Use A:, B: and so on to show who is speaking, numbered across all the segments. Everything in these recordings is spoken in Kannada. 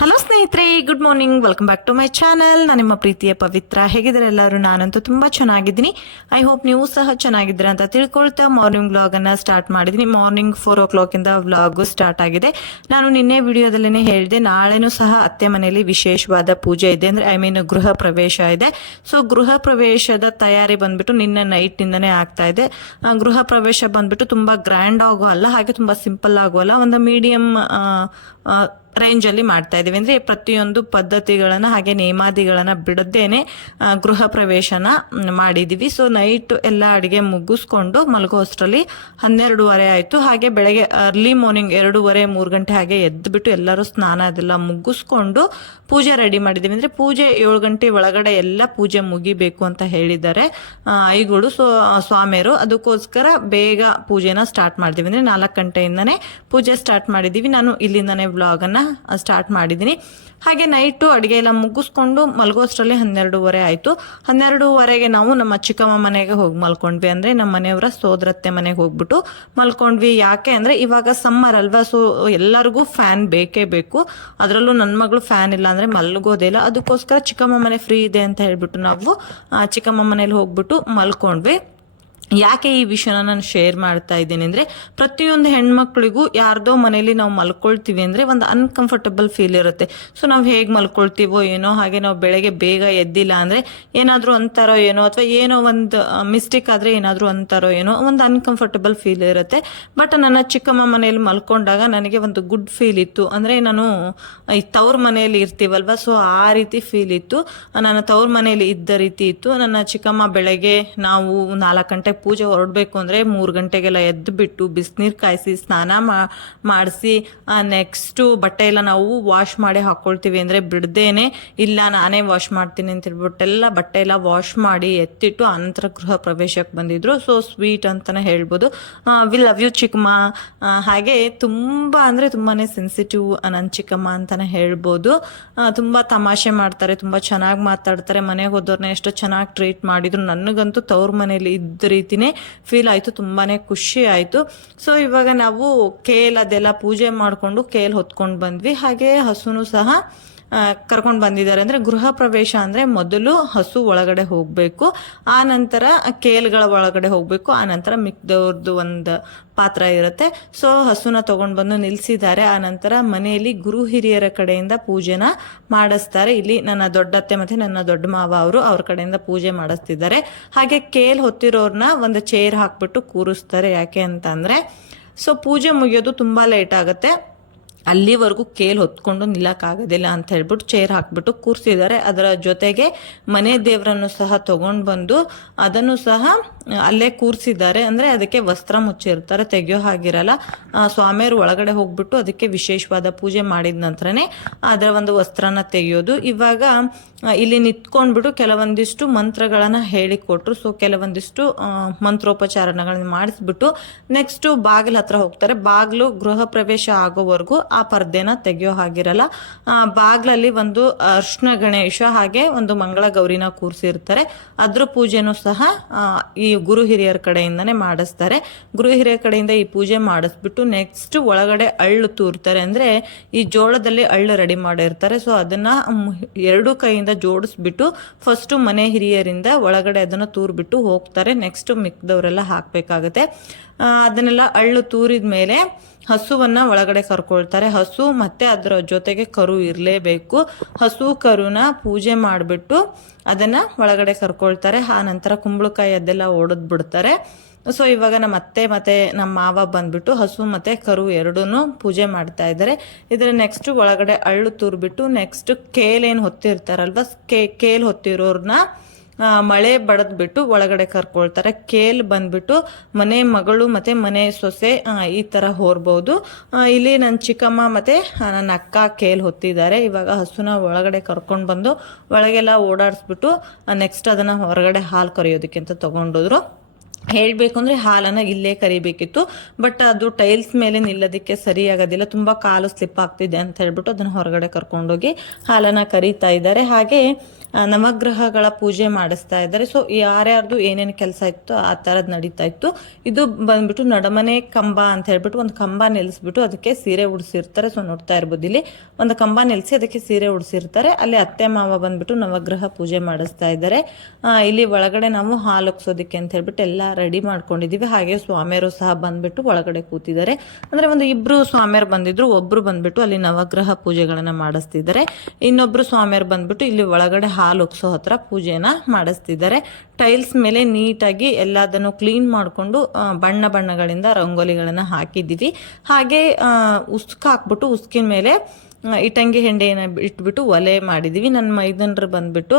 A: ಹಲೋ ಸ್ನೇಹಿತರೆ. Good morning welcome back to my channel ನಾನು ನಿಮ್ಮ ಪ್ರೀತಿಯ ಪವಿತ್ರ. ಹೇಗಿದ್ದಾರೆ ಎಲ್ಲರೂ? ನಾನಂತೂ ತುಂಬ ಚೆನ್ನಾಗಿದ್ದೀನಿ. ಐ ಹೋಪ್ ನೀವು ಸಹ ಚೆನ್ನಾಗಿದ್ದೀರ ಅಂತ ತಿಳ್ಕೊಳ್ತಾ ಮಾರ್ನಿಂಗ್ ವ್ಲಾಗನ್ನು ಸ್ಟಾರ್ಟ್ ಮಾಡಿದ್ದೀನಿ. ಮಾರ್ನಿಂಗ್ ಫೋರ್ ಓ ಕ್ಲಾಕಿಂದ ವ್ಲಾಗು ಸ್ಟಾರ್ಟ್ ಆಗಿದೆ. ನಾನು ನಿನ್ನೆ ವಿಡಿಯೋದಲ್ಲೇ ಹೇಳಿದೆ, ನಾಳೆನೂ ಸಹ ಅತ್ತೆ ಮನೆಯಲ್ಲಿ ವಿಶೇಷವಾದ ಪೂಜೆ ಇದೆ ಅಂದರೆ ಐ ಮೀನ್ ಗೃಹ ಪ್ರವೇಶ ಇದೆ. ಸೊ ಗೃಹ ಪ್ರವೇಶದ ತಯಾರಿ ಬಂದ್ಬಿಟ್ಟು ನಿನ್ನೆ ನೈಟ್ನಿಂದನೇ ಆಗ್ತಾ ಇದೆ. ಗೃಹ ಪ್ರವೇಶ ಬಂದ್ಬಿಟ್ಟು ತುಂಬ ಗ್ರ್ಯಾಂಡ್ ಆಗೋ ಅಲ್ಲ ಹಾಗೆ ತುಂಬ ಸಿಂಪಲ್ ಆಗೋ ಅಲ್ಲ ಒಂದು ಮೀಡಿಯಮ್ ರೇಂಜ್ ಅಲ್ಲಿ ಮಾಡ್ತಾ ಇದೀವಿ ಅಂದ್ರೆ ಪ್ರತಿಯೊಂದು ಪದ್ಧತಿಗಳನ್ನ ಹಾಗೆ ನೇಮಾದಿಗಳನ್ನ ಬಿಡದೇನೆ ಗೃಹ ಪ್ರವೇಶನ ಮಾಡಿದೀವಿ. ಸೊ ನೈಟ್ ಎಲ್ಲ ಅಡಿಗೆ ಮುಗಿಸ್ಕೊಂಡು ಮಲಗೋ ಅಷ್ಟರಲ್ಲಿ ಹನ್ನೆರಡೂವರೆ ಆಯ್ತು. ಹಾಗೆ ಬೆಳಗ್ಗೆ ಅರ್ಲಿ ಮಾರ್ನಿಂಗ್ ಎರಡೂವರೆ, ಮೂರು ಗಂಟೆ ಹಾಗೆ ಎದ್ದುಬಿಟ್ಟು ಎಲ್ಲರೂ ಸ್ನಾನ ಅದೆಲ್ಲ ಮುಗಿಸ್ಕೊಂಡು ಪೂಜೆ ರೆಡಿ ಮಾಡಿದೀವಿ. ಅಂದ್ರೆ ಪೂಜೆ ಏಳು ಗಂಟೆ ಒಳಗಡೆ ಎಲ್ಲ ಪೂಜೆ ಮುಗಿಬೇಕು ಅಂತ ಹೇಳಿದ್ದಾರೆ ಐಗಳು, ಸೊ, ಸ್ವಾಮಿಯರು. ಅದಕ್ಕೋಸ್ಕರ ಬೇಗ ಪೂಜೆನ ಸ್ಟಾರ್ಟ್ ಮಾಡಿದೀವಿ ಅಂದ್ರೆ ನಾಲ್ಕು ಗಂಟೆಯಿಂದನೇ ಪೂಜೆ ಸ್ಟಾರ್ಟ್ ಮಾಡಿದೀವಿ. ನಾನು ಇಲ್ಲಿಂದನೇ ವ್ಲಾಗನ್ನು ಸ್ಟಾರ್ಟ್ ಮಾಡಿದ್ದೀನಿ ಹಾಗೆ ನೈಟು ಅಡುಗೆ ಎಲ್ಲ ಮುಗಿಸ್ಕೊಂಡು ಮಲಗೋಷ್ಟರಲ್ಲಿ ಹನ್ನೆರಡೂವರೆ ಆಯಿತು. ಹನ್ನೆರಡೂವರೆಗೆ ನಾವು ನಮ್ಮ ಚಿಕ್ಕಮ್ಮ ಮನೆಗೆ ಹೋಗಿ ಮಲ್ಕೊಂಡ್ವಿ ಅಂದರೆ ನಮ್ಮ ಮನೆಯವರ ಸೋದರತ್ತೆ ಮನೆಗೆ ಹೋಗ್ಬಿಟ್ಟು ಮಲ್ಕೊಂಡ್ವಿ. ಯಾಕೆ ಅಂದರೆ ಇವಾಗ ಸಮ್ಮರ್ ಅಲ್ವಾ ಸೊ ಎಲ್ಲರಿಗೂ ಫ್ಯಾನ್ ಬೇಕೇ ಬೇಕು. ಅದರಲ್ಲೂ ನನ್ನ ಮಗಳು ಫ್ಯಾನ್ ಇಲ್ಲ ಅಂದರೆ ಮಲಗೋದೇ ಇಲ್ಲ. ಅದಕ್ಕೋಸ್ಕರ ಚಿಕ್ಕಮ್ಮ ಮನೆ ಫ್ರೀ ಇದೆ ಅಂತ ಹೇಳ್ಬಿಟ್ಟು ನಾವು ಚಿಕ್ಕಮ್ಮ ಮನೇಲಿ ಹೋಗ್ಬಿಟ್ಟು ಮಲ್ಕೊಂಡ್ವಿ. ಯಾಕೆ ಈ ವಿಷಯನ ನಾನು ಶೇರ್ ಮಾಡ್ತಾ ಇದ್ದೀನಿ ಅಂದರೆ ಪ್ರತಿಯೊಂದು ಹೆಣ್ಮಕ್ಳಿಗೂ ಯಾರ್ದೋ ಮನೇಲಿ ನಾವು ಮಲ್ಕೊಳ್ತೀವಿ ಅಂದರೆ ಒಂದು ಅನ್ಕಂಫರ್ಟಬಲ್ ಫೀಲ್ ಇರುತ್ತೆ. ಸೊ ನಾವು ಹೇಗೆ ಮಲ್ಕೊಳ್ತೀವೋ ಏನೋ ಹಾಗೆ ನಾವು ಬೆಳಗ್ಗೆ ಬೇಗ ಎದ್ದಿಲ್ಲ ಅಂದರೆ ಏನಾದರೂ ಅಂತಾರೋ ಏನೋ ಅಥವಾ ಏನೋ ಒಂದು ಮಿಸ್ಟೇಕ್ ಆದರೆ ಏನಾದರೂ ಅಂತಾರೋ ಏನೋ ಒಂದು ಅನ್ಕಂಫರ್ಟಬಲ್ ಫೀಲ್ ಇರುತ್ತೆ. ಬಟ್ ನನ್ನ ಚಿಕ್ಕಮ್ಮ ಮನೆಯಲ್ಲಿ ಮಲ್ಕೊಂಡಾಗ ನನಗೆ ಒಂದು ಗುಡ್ ಫೀಲ್ ಇತ್ತು. ಅಂದರೆ ನಾನು ಈ ತವ್ರ ಮನೆಯಲ್ಲಿ ಇರ್ತೀವಲ್ವ ಸೊ ಆ ರೀತಿ ಫೀಲ್ ಇತ್ತು. ನನ್ನ ತವ್ರ ಮನೆಯಲ್ಲಿ ಇದ್ದ ರೀತಿ ಇತ್ತು. ನನ್ನ ಚಿಕ್ಕಮ್ಮ ಬೆಳಗ್ಗೆ ನಾವು ನಾಲ್ಕು ಗಂಟೆ ಪೂಜೆ ಹೊರಡಬೇಕು ಅಂದರೆ ಮೂರು ಗಂಟೆಗೆಲ್ಲ ಎದ್ದು ಬಿಟ್ಟು ಬಿಸಿನೀರು ಕಾಯಿಸಿ ಸ್ನಾನ ಮಾಡಿಸಿ ನೆಕ್ಸ್ಟು ಬಟ್ಟೆ ಎಲ್ಲ ನಾವು ವಾಶ್ ಮಾಡಿ ಹಾಕ್ಕೊಳ್ತೀವಿ ಅಂದರೆ ಬಿಡ್ದೇನೆ ಇಲ್ಲ ನಾನೇ ವಾಶ್ ಮಾಡ್ತೀನಿ ಅಂತ ಹೇಳ್ಬಿಟ್ಟೆಲ್ಲ ಬಟ್ಟೆ ಎಲ್ಲ ವಾಶ್ ಮಾಡಿ ಎತ್ತಿಟ್ಟು ಅನಂತರ ಗೃಹ ಪ್ರವೇಶಕ್ಕೆ ಬಂದಿದ್ರು. ಸೊ ಸ್ವೀಟ್ ಅಂತಲೇ ಹೇಳ್ಬೋದು. ವಿ ಲವ್ ಯು ಚಿಕ್ಕಮ್ಮ. ಹಾಗೆ ತುಂಬ ಅಂದರೆ ತುಂಬಾ ಸೆನ್ಸಿಟಿವ್ ನನ್ನ ಚಿಕ್ಕಮ್ಮ ಅಂತಲೇ ಹೇಳ್ಬೋದು. ತುಂಬ ತಮಾಷೆ ಮಾಡ್ತಾರೆ, ತುಂಬ ಚೆನ್ನಾಗಿ ಮಾತಾಡ್ತಾರೆ. ಮನೆಗೆ ಹೋದವ್ರನ್ನ ಎಷ್ಟು ಚೆನ್ನಾಗಿ ಟ್ರೀಟ್ ಮಾಡಿದ್ರು. ನನಗಂತೂ ತವ್ರ ಮನೇಲಿ ಇದ್ದ ರೀತಿನೇ ಫೀಲ್ ಆಯಿತು ತುಂಬಾ ಖುಷಿ ಆಯಿತು. ಸೊ ಇವಾಗ ನಾವು ಕೇಲ್ ಅದೆಲ್ಲ ಪೂಜೆ ಮಾಡಿಕೊಂಡು ಕೇಲ್ ಹೊತ್ಕೊಂಡು ಬಂದ್ವಿ. ಹಾಗೆ ಹಸುನು ಸಹ ಕರ್ಕೊಂಡು ಬಂದಿದ್ದಾರೆ ಅಂದರೆ ಗೃಹ ಪ್ರವೇಶ ಅಂದರೆ ಮೊದಲು ಹಸು ಒಳಗಡೆ ಹೋಗಬೇಕು, ಆ ನಂತರ ಕೇಲ್ಗಳ ಒಳಗಡೆ ಹೋಗಬೇಕು, ಆ ನಂತರ ಮಿಕ್ದವ್ರದ್ದು ಒಂದು ಪಾತ್ರ ಇರುತ್ತೆ. ಸೊ ಹಸುನ ತಗೊಂಡು ಬಂದು ನಿಲ್ಲಿಸಿದ್ದಾರೆ ಆ ನಂತರ ಮನೆಯಲ್ಲಿ ಗುರು ಹಿರಿಯರ ಕಡೆಯಿಂದ ಪೂಜೆನ ಮಾಡಿಸ್ತಾರೆ. ಇಲ್ಲಿ ನನ್ನ ದೊಡ್ಡತ್ತೆ ಮತ್ತು ನನ್ನ ದೊಡ್ಡ ಮಾವ ಅವರು ಅವ್ರ ಕಡೆಯಿಂದ ಪೂಜೆ ಮಾಡಿಸ್ತಿದ್ದಾರೆ. ಹಾಗೆ ಕೇಲ್ ಹೊತ್ತಿರೋರ್ನ ಒಂದು ಚೇರ್ ಹಾಕ್ಬಿಟ್ಟು ಕೂರಿಸ್ತಾರೆ. ಯಾಕೆ ಅಂತ ಅಂದರೆ ಸೊ ಪೂಜೆ ಮುಗಿಯೋದು ತುಂಬ ಲೇಟ್ ಆಗುತ್ತೆ. ಅಲ್ಲಿವರೆಗೂ ಕೇಲ್ ಹೊತ್ಕೊಂಡು ನಿಲ್ಲಕ್ಕಾಗೋದಿಲ್ಲ ಅಂತ ಹೇಳ್ಬಿಟ್ಟು ಚೇರ್ ಹಾಕ್ಬಿಟ್ಟು ಕೂರಿಸಿದ್ದಾರೆ. ಅದರ ಜೊತೆಗೆ ಮನೆ ದೇವರನ್ನು ಸಹ ತಗೊಂಡು ಬಂದು ಅದನ್ನು ಸಹ ಅಲ್ಲೇ ಕೂರಿಸಿದ್ದಾರೆ. ಅಂದರೆ ಅದಕ್ಕೆ ವಸ್ತ್ರ ಮುಚ್ಚಿರ್ತಾರೆ ತೆಗೆಯೋ ಹಾಗಿರಲ್ಲ. ಸ್ವಾಮಿಯರು ಒಳಗಡೆ ಹೋಗ್ಬಿಟ್ಟು ಅದಕ್ಕೆ ವಿಶೇಷವಾದ ಪೂಜೆ ಮಾಡಿದ ನಂತರನೇ ಅದರ ಒಂದು ವಸ್ತ್ರನ ತೆಗೆಯೋದು. ಇವಾಗ ಇಲ್ಲಿ ನಿಂತ್ಕೊಂಡ್ಬಿಟ್ಟು ಕೆಲವೊಂದಿಷ್ಟು ಮಂತ್ರಗಳನ್ನು ಹೇಳಿಕೊಟ್ರು. ಸೊ ಕೆಲವೊಂದಿಷ್ಟು ಮಂತ್ರೋಪಚಾರಣಗಳನ್ನು ಮಾಡಿಸ್ಬಿಟ್ಟು ನೆಕ್ಸ್ಟು ಬಾಗಿಲ ಹತ್ರ ಹೋಗ್ತಾರೆ. ಬಾಗಿಲು ಗೃಹ ಪ್ರವೇಶ ಆಗೋವರೆಗೂ ಆ ಪರ್ದೆನ ತೆಗೆಯೋ ಹಾಗಿರಲ್ಲ. ಬಾಗಿಲಲ್ಲಿ ಒಂದು ಅರ್ಶನ ಗಣೇಶ ಹಾಗೆ ಒಂದು ಮಂಗಳ ಗೌರಿನ ಕೂರಿಸಿರ್ತಾರೆ. ಅದ್ರ ಪೂಜೆನೂ ಸಹ ಆ, ಈ ಗುರು ಹಿರಿಯರ ಕಡೆಯಿಂದನೇ ಮಾಡಿಸ್ತಾರೆ. ಗುರು ಹಿರಿಯರ ಕಡೆಯಿಂದ ಈ ಪೂಜೆ ಮಾಡಿಸ್ಬಿಟ್ಟು ನೆಕ್ಸ್ಟ್ ಒಳಗಡೆ ಅಳ್ಳು ತೂರ್ತಾರೆ ಅಂದ್ರೆ ಈ ಜೋಳದಲ್ಲಿ ಅಳ್ಳು ರೆಡಿ ಮಾಡಿರ್ತಾರೆ. ಸೊ ಅದನ್ನ ಎರಡು ಕೈಯಿಂದ ಜೋಡಿಸ್ಬಿಟ್ಟು ಫಸ್ಟು ಮನೆ ಹಿರಿಯರಿಂದ ಒಳಗಡೆ ಅದನ್ನು ತೂರ್ಬಿಟ್ಟು ಹೋಗ್ತಾರೆ. ನೆಕ್ಸ್ಟ್ ಮಿಕ್ದವರೆಲ್ಲ ಹಾಕಬೇಕಾಗತ್ತೆ. ಅದನ್ನೆಲ್ಲ ಅಳ್ಳು ತೂರಿದ ಮೇಲೆ ಹಸುವನ್ನ ಒಳಗಡೆ ಕರ್ಕೊಳ್ತಾರೆ. ಹಸು ಮತ್ತೆ ಅದರ ಜೊತೆಗೆ ಕರು ಇರಲೇಬೇಕು. ಹಸು ಕರುನ ಪೂಜೆ ಮಾಡಿಬಿಟ್ಟು ಅದನ್ನ ಒಳಗಡೆ ಕರ್ಕೊಳ್ತಾರೆ. ಆ ನಂತರ ಕುಂಬಳಕಾಯಿ ಅದೆಲ್ಲ ಒಡೆದು ಬಿಡ್ತಾರೆ ಸೊ ಇವಾಗ ನಮ್ಮ ಅತ್ತೆ ಮತ್ತೆ ನಮ್ಮ ಮಾವ ಬಂದ್ಬಿಟ್ಟು ಹಸು ಮತ್ತೆ ಕರು ಎರಡೂ ಪೂಜೆ ಮಾಡ್ತಾ ಇದ್ದಾರೆ. ಇದ್ರ ನೆಕ್ಸ್ಟ್ ಒಳಗಡೆ ಅಳ್ಳು ತೂರ್ಬಿಟ್ಟು ನೆಕ್ಸ್ಟ್ ಕೇಲ್ ಏನು ಹೊತ್ತಿರ್ತಾರಲ್ವ? ಕೇ, ಕೇಲ್ ಹೊತ್ತಿರೋರ್ನ ಮಳೆ ಬಡದ್ಬಿಟ್ಟು ಒಳಗಡೆ ಕರ್ಕೊಳ್ತಾರೆ. ಕೇಲ್ ಬಂದ್ಬಿಟ್ಟು ಮನೆ ಮಗಳು ಮತ್ತೆ ಮನೆ ಸೊಸೆ ಈ ತರ ಹೋರ್ಬೋದು. ಇಲ್ಲಿ ನನ್ನ ಚಿಕ್ಕಮ್ಮ ಮತ್ತೆ ನನ್ನ ಅಕ್ಕ ಕೇಲ್ ಹೊತ್ತಿದ್ದಾರೆ. ಇವಾಗ ಹಸುನ ಒಳಗಡೆ ಕರ್ಕೊಂಡು ಬಂದು ಒಳಗೆಲ್ಲ ಓಡಾಡಿಸ್ಬಿಟ್ಟು ನೆಕ್ಸ್ಟ್ ಅದನ್ನ ಹೊರಗಡೆ ಹಾಲು ಕರೆಯೋದಕ್ಕೆ ಅಂತ ತಗೊಂಡೋದ್ರು. ಹೇಳಬೇಕು ಅಂದರೆ ಹಾಲನ್ನು ಇಲ್ಲೇ ಕರಿಬೇಕಿತ್ತು. ಬಟ್ ಅದು ಟೈಲ್ಸ್ ಮೇಲೆ ನಿಲ್ಲೋದಕ್ಕೆ ಸರಿ ಆಗೋದಿಲ್ಲ. ತುಂಬ ಕಾಲು ಸ್ಲಿಪ್ ಆಗ್ತಿದೆ ಅಂತ ಹೇಳ್ಬಿಟ್ಟು ಅದನ್ನು ಹೊರಗಡೆ ಕರ್ಕೊಂಡೋಗಿ ಹಾಲನ್ನು ಕರೀತಾ ಇದ್ದಾರೆ. ಹಾಗೆ ನವಗ್ರಹಗಳ ಪೂಜೆ ಮಾಡಿಸ್ತಾ ಇದ್ದಾರೆ. ಸೊ ಯಾರ್ಯಾರ್ದು ಏನೇನು ಕೆಲಸ ಇತ್ತು ಆ ಥರದ್ದು ನಡೀತಾ ಇತ್ತು. ಇದು ಬಂದ್ಬಿಟ್ಟು ನಡಮನೆ ಕಂಬ ಅಂತ ಹೇಳ್ಬಿಟ್ಟು ಒಂದು ಕಂಬ ನಿಲ್ಲಿಸ್ಬಿಟ್ಟು ಅದಕ್ಕೆ ಸೀರೆ ಉಡಿಸಿರ್ತಾರೆ. ಸೊ ನೋಡ್ತಾ ಇರ್ಬೋದು ಇಲ್ಲಿ. ಒಂದು ಕಂಬ ನಿಲ್ಲಿಸಿ ಅದಕ್ಕೆ ಸೀರೆ ಉಡಿಸಿರ್ತಾರೆ. ಅಲ್ಲಿ ಅತ್ತೆ ಮಾವ ಬಂದ್ಬಿಟ್ಟು ನವಗ್ರಹ ಪೂಜೆ ಮಾಡಿಸ್ತಾ ಇದ್ದಾರೆ. ಇಲ್ಲಿ ಒಳಗಡೆ ನಾವು ಹಾಲು ಅಂತ ಹೇಳ್ಬಿಟ್ಟು ಎಲ್ಲ ರೆಡಿ ಮಾಡ್ಕೊಂಡಿದ್ದೀವಿ ಹಾಗೆ ಸ್ವಾಮಿಯರು ಸಹ ಬಂದ್ಬಿಟ್ಟು ಒಳಗಡೆ ಕೂತಿದ್ದಾರೆ. ಅಂದ್ರೆ ಒಂದು ಇಬ್ರು ಸ್ವಾಮಿಯರು ಬಂದಿದ್ರು, ಒಬ್ರು ಬಂದ್ಬಿಟ್ಟು ಅಲ್ಲಿ ನವಗ್ರಹ ಪೂಜೆಗಳನ್ನ ಮಾಡಿಸ್ತಿದ್ದಾರೆ. ಇನ್ನೊಬ್ರು ಸ್ವಾಮಿಯರು ಬಂದ್ಬಿಟ್ಟು ಇಲ್ಲಿ ಒಳಗಡೆ ಹಾಲು ಒಗ್ಸೋ ಹತ್ರ ಪೂಜೆನ ಮಾಡಿಸ್ತಿದ್ದಾರೆ. ಟೈಲ್ಸ್ ಮೇಲೆ ನೀಟಾಗಿ ಎಲ್ಲದನ್ನು ಕ್ಲೀನ್ ಮಾಡಿಕೊಂಡು ಬಣ್ಣ ಬಣ್ಣಗಳಿಂದ ರಂಗೋಲಿಗಳನ್ನು ಹಾಕಿದ್ದೀವಿ. ಹಾಗೆ ಉಸ್ಕ್ ಹಾಕ್ಬಿಟ್ಟು ಉಸ್ಕಿನ ಮೇಲೆ ಇಟ್ಟಂಗಿ ಹೆಂಡೆನ ಇಟ್ಬಿಟ್ಟು ಒಲೆ ಮಾಡಿದ್ದೀವಿ. ನನ್ನ ಮೈದನರು ಬಂದ್ಬಿಟ್ಟು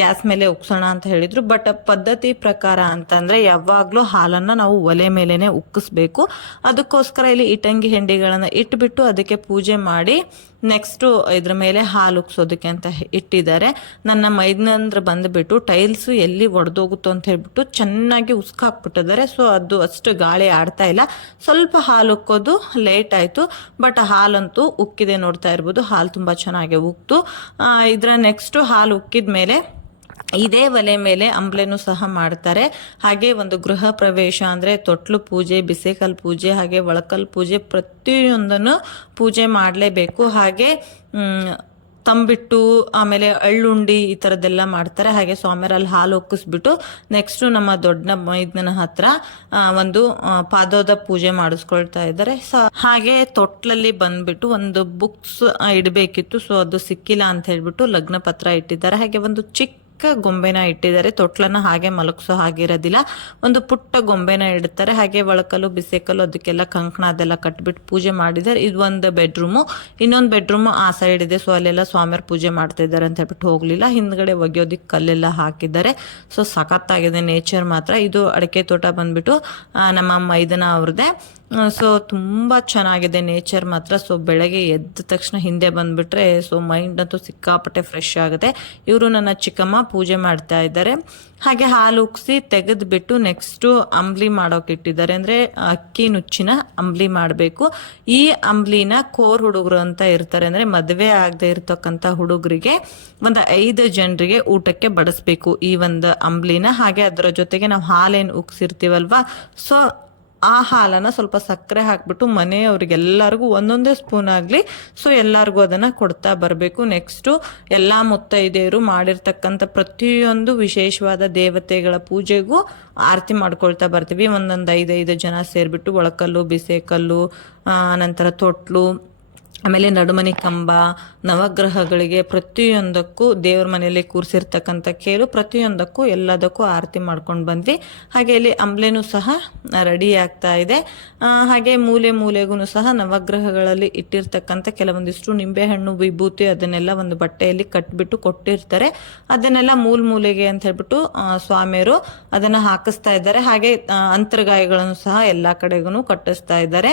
A: ಗ್ಯಾಸ್ ಮೇಲೆ ಉಕ್ಸೋಣ ಅಂತ ಹೇಳಿದ್ರು. ಬಟ್ ಪದ್ಧತಿ ಪ್ರಕಾರ ಅಂತಂದರೆ ಯಾವಾಗಲೂ ಹಾಲನ್ನು ನಾವು ಒಲೆ ಮೇಲೇ ಉಕ್ಕಿಸ್ಬೇಕು. ಅದಕ್ಕೋಸ್ಕರ ಇಲ್ಲಿ ಇಟ್ಟಂಗಿ ಹೆಂಡೆಗಳನ್ನು ಇಟ್ಬಿಟ್ಟು ಅದಕ್ಕೆ ಪೂಜೆ ಮಾಡಿ ನೆಕ್ಸ್ಟು ಇದ್ರ ಮೇಲೆ ಹಾಲು ಅಂತ ಇಟ್ಟಿದ್ದಾರೆ. ನನ್ನ ಮೈದನಂದ್ರ ಬಂದುಬಿಟ್ಟು ಟೈಲ್ಸು ಎಲ್ಲಿ ಒಡೆದೋಗುತ್ತೋ ಅಂತ ಹೇಳ್ಬಿಟ್ಟು ಚೆನ್ನಾಗಿ ಉಸ್ಕ್ ಹಾಕ್ಬಿಟ್ಟಿದ್ದಾರೆ ಸೊ, ಅದು ಅಷ್ಟು ಗಾಳಿ ಆಡ್ತಾ ಇಲ್ಲ. ಸ್ವಲ್ಪ ಹಾಲು ಉಕ್ಕೋದು ಲೇಟ್ ಆಯಿತು. ಬಟ್ ಹಾಲಂತೂ ಉಕ್ಕಿದೆ ನೋಡ್ತಾ ಇರ್ಬೋದು. ಹಾಲು ತುಂಬ ಚೆನ್ನಾಗಿ ಉಕ್ತು. ಇದರ ನೆಕ್ಸ್ಟು ಹಾಲು ಉಕ್ಕಿದ ಮೇಲೆ ಇದೇ ಒಲೆ ಮೇಲೆ ಅಂಬ್ಲೆನೂ ಸಹ ಮಾಡ್ತಾರೆ. ಹಾಗೆ ಒಂದು ಗೃಹ ಪ್ರವೇಶ ಅಂದರೆ ತೊಟ್ಲು ಪೂಜೆ, ಬಿಸೆಕಲ್ ಪೂಜೆ, ಹಾಗೆ ಒಳಕಲ್ ಪೂಜೆ ಪ್ರತಿಯೊಂದನ್ನು ಪೂಜೆ ಮಾಡಲೇಬೇಕು. ಹಾಗೆ ತಂಬಿಟ್ಟು, ಆಮೇಲೆ ಅಳ್ಳುಂಡಿ ಈ ಥರದ್ದೆಲ್ಲ ಮಾಡ್ತಾರೆ. ಹಾಗೆ ಸ್ವಾಮಿಯರಲ್ಲಿ ಹಾಲು ಒಕ್ಕಿಸ್ಬಿಟ್ಟು ನೆಕ್ಸ್ಟು ನಮ್ಮ ದೊಡ್ಡ ಮೈದನ ಹತ್ರ ಒಂದು ಪಾದೋದ ಪೂಜೆ ಮಾಡಿಸ್ಕೊಳ್ತಾ ಇದ್ದಾರೆ. ಹಾಗೆ ತೊಟ್ಲಲ್ಲಿ ಬಂದ್ಬಿಟ್ಟು ಒಂದು ಬುಕ್ಸ್ ಇಡಬೇಕಿತ್ತು. ಸೊ, ಅದು ಸಿಕ್ಕಿಲ್ಲ ಅಂತ ಹೇಳ್ಬಿಟ್ಟು ಲಗ್ನ ಪತ್ರ ಇಟ್ಟಿದ್ದಾರೆ. ಹಾಗೆ ಒಂದು ಚಿಕ್ಕ ಗೊಂಬೆನ ಇಟ್ಟಿದ್ದಾರೆ. ತೊಟ್ಲನ್ನ ಹಾಗೆ ಮಲಗಿಸೋ ಹಾಗಿರೋದಿಲ್ಲ. ಒಂದು ಪುಟ್ಟ ಗೊಂಬೆನ ಇಡ್ತಾರೆ. ಹಾಗೆ ಒಳಕಲ್ಲು, ಬಿಸೆಕಲ್ಲು, ಅದಕ್ಕೆಲ್ಲ ಕಂಕಣ ಅದೆಲ್ಲ ಕಟ್ಬಿಟ್ಟು ಪೂಜೆ ಮಾಡಿದ್ದಾರೆ. ಇದು ಒಂದು ಬೆಡ್ರೂಮು. ಇನ್ನೊಂದು ಬೆಡ್ರೂಮು ಆ ಸೈಡ್ ಇದೆ. ಸೊ ಅಲ್ಲೆಲ್ಲ ಸ್ವಾಮಿಯರ್ ಪೂಜೆ ಮಾಡ್ತಾ ಇದ್ದಾರೆ ಅಂತ ಹೇಳ್ಬಿಟ್ಟು ಹೋಗ್ಲಿಲ್ಲ. ಹಿಂದ್ಗಡೆ ಒಗೆಯೋದಿಕ್ಕೆ ಕಲ್ಲೆಲ್ಲ ಹಾಕಿದ್ದಾರೆ. ಸೊ ಸಖತ್ತಾಗಿದೆ. ನೇಚರ್ ಮಾತ್ರ. ಇದು ಅಡಿಕೆ ತೋಟ ಬಂದ್ಬಿಟ್ಟು ನಮ್ಮ ಮೈದನ ಅವ್ರದ್ದೇ. ಸೊ ತುಂಬ ಚೆನ್ನಾಗಿದೆ ನೇಚರ್ ಮಾತ್ರ. ಸೊ ಬೆಳಗ್ಗೆ ಎದ್ದ ತಕ್ಷಣ ಹಿಂದೆ ಬಂದ್ಬಿಟ್ರೆ ಸೊ ಮೈಂಡ್ ಅಂತೂ ಸಿಕ್ಕಾಪಟ್ಟೆ ಫ್ರೆಶ್ ಆಗುತ್ತೆ. ಇವರು ನನ್ನ ಚಿಕ್ಕಮ್ಮ ಪೂಜೆ ಮಾಡ್ತಾ ಇದ್ದಾರೆ. ಹಾಗೆ ಹಾಲು ಉಕ್ಸಿ ತೆಗೆದ್ಬಿಟ್ಟು ನೆಕ್ಸ್ಟು ಅಂಬ್ಲಿ ಮಾಡೋಕೆ ಇಟ್ಟಿದ್ದಾರೆ. ಅಂದರೆ ಅಕ್ಕಿ ನುಚ್ಚಿನ ಅಂಬ್ಲಿ ಮಾಡಬೇಕು. ಈ ಅಂಬ್ಲಿನ ಕೋರ್ ಹುಡುಗರು ಅಂತ ಇರ್ತಾರೆ. ಅಂದರೆ ಮದುವೆ ಆಗದೆ ಇರ್ತಕ್ಕಂಥ ಹುಡುಗರಿಗೆ ಒಂದು ಐದು ಜನರಿಗೆ ಊಟಕ್ಕೆ ಬಡಿಸ್ಬೇಕು ಈ ಒಂದು ಅಂಬ್ಲಿನ. ಹಾಗೆ ಅದರ ಜೊತೆಗೆ ನಾವು ಹಾಲೇನು ಉಕ್ಸಿರ್ತೀವಲ್ವಾ ಸೊ ಆ ಹಾಲನ್ನು ಸ್ವಲ್ಪ ಸಕ್ಕರೆ ಹಾಕ್ಬಿಟ್ಟು ಮನೆಯವ್ರಿಗೆಲ್ಲರಿಗೂ ಒಂದೊಂದೇ ಸ್ಪೂನ್ ಆಗಲಿ. ಸೊ ಎಲ್ಲರಿಗೂ ಅದನ್ನು ಕೊಡ್ತಾ ಬರಬೇಕು. ನೆಕ್ಸ್ಟು ಎಲ್ಲ ಮುತ್ತೈದೆಯರು ಮಾಡಿರ್ತಕ್ಕಂಥ ಪ್ರತಿಯೊಂದು ವಿಶೇಷವಾದ ದೇವತೆಗಳ ಪೂಜೆಗೂ ಆರತಿ ಮಾಡ್ಕೊಳ್ತಾ ಬರ್ತೀವಿ. ಒಂದೊಂದು ಐದೈದು ಜನ ಸೇರಿಬಿಟ್ಟು ಒಳಕಲ್ಲು, ಬಿಸೇಕಲ್ಲು ನಂತರ ತೊಟ್ಲು ಆಮೇಲೆ ನಡುಮನೆ ಕಂಬ, ನವಗ್ರಹಗಳಿಗೆ ಪ್ರತಿಯೊಂದಕ್ಕೂ ದೇವ್ರ ಮನೆಯಲ್ಲಿ ಕೂರಿಸಿರ್ತಕ್ಕಂಥ ಕೇಳು ಪ್ರತಿಯೊಂದಕ್ಕೂ ಎಲ್ಲದಕ್ಕೂ ಆರತಿ ಮಾಡ್ಕೊಂಡು ಬಂದ್ವಿ. ಹಾಗೆ ಇಲ್ಲಿ ಅಂಬ್ಲೆನೂ ಸಹ ರೆಡಿ ಆಗ್ತಾ ಇದೆ. ಹಾಗೆ ಮೂಲೆ ಮೂಲೆಗೂ ಸಹ ನವಗ್ರಹಗಳಲ್ಲಿ ಇಟ್ಟಿರ್ತಕ್ಕಂಥ ಕೆಲವೊಂದಿಷ್ಟು ನಿಂಬೆಹಣ್ಣು, ವಿಭೂತಿ ಅದನ್ನೆಲ್ಲ ಒಂದು ಬಟ್ಟೆಯಲ್ಲಿ ಕಟ್ಬಿಟ್ಟು ಕೊಟ್ಟಿರ್ತಾರೆ. ಅದನ್ನೆಲ್ಲ ಮೂಲ ಮೂಲೆಗೆ ಅಂತ ಹೇಳ್ಬಿಟ್ಟು ಸ್ವಾಮಿಯರು ಅದನ್ನ ಹಾಕಿಸ್ತಾ ಇದ್ದಾರೆ. ಹಾಗೆ ಅಂತರ್ಗಾಯಗಳನ್ನು ಸಹ ಎಲ್ಲ ಕಡೆಗೂ ಕಟ್ಟಿಸ್ತಾ ಇದ್ದಾರೆ.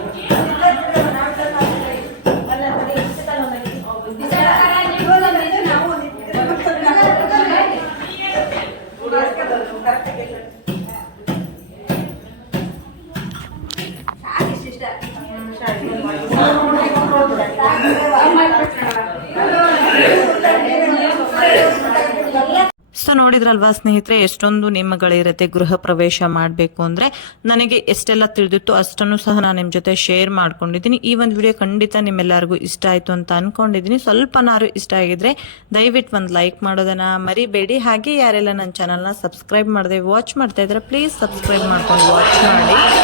B: ಸೊ ನೋಡಿದ್ರಲ್ವಾ ಸ್ನೇಹಿತರೆ, ಎಷ್ಟೊಂದು ನಿಯಮಗಳಿರುತ್ತೆ ಗೃಹ ಪ್ರವೇಶ ಮಾಡಬೇಕು ಅಂದ್ರೆ. ನನಗೆ ಎಷ್ಟೆಲ್ಲ ತಿಳಿದಿತ್ತು ಅಷ್ಟನ್ನು ಸಹ ನಾನು ನಿಮ್ಮ ಜೊತೆ ಶೇರ್ ಮಾಡ್ಕೊಂಡಿದ್ದೀನಿ. ಈ ಒಂದು ವಿಡಿಯೋ ಖಂಡಿತ ನಿಮ್ಮೆಲ್ಲರಿಗೂ ಇಷ್ಟ ಆಯ್ತು ಅಂತ ಅನ್ಕೊಂಡಿದ್ದೀನಿ. ಸ್ವಲ್ಪನಾರು ಇಷ್ಟ ಆಗಿದ್ರೆ ದಯವಿಟ್ಟು ಒಂದು ಲೈಕ್ ಮಾಡೋದನ್ನ ಮರಿಬೇಡಿ. ಹಾಗೆ ಯಾರೆಲ್ಲ ನನ್ನ ಚಾನಲ್ನ ಸಬ್ಸ್ಕ್ರೈಬ್ ಮಾಡಿದೆ ವಾಚ್ ಮಾಡ್ತಾ ಇದ್ರೆ ಪ್ಲೀಸ್ ಸಬ್ಸ್ಕ್ರೈಬ್ ಮಾಡ್ಕೊಂಡು ವಾಚ್ ಮಾಡಿ.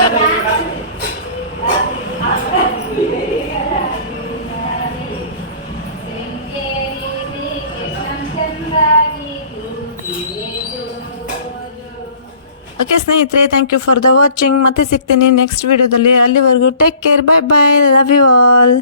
B: ಓಕೆ ಸ್ನೇಹಿತರೆ thank you for the watching ಮತ್ತೆ ಸಿಗ್ತೀನಿ ನೆಕ್ಸ್ಟ್ ವಿಡಿಯೋದಲ್ಲಿ ಅಲ್ಲಿವರೆಗೂ take care bye bye love you all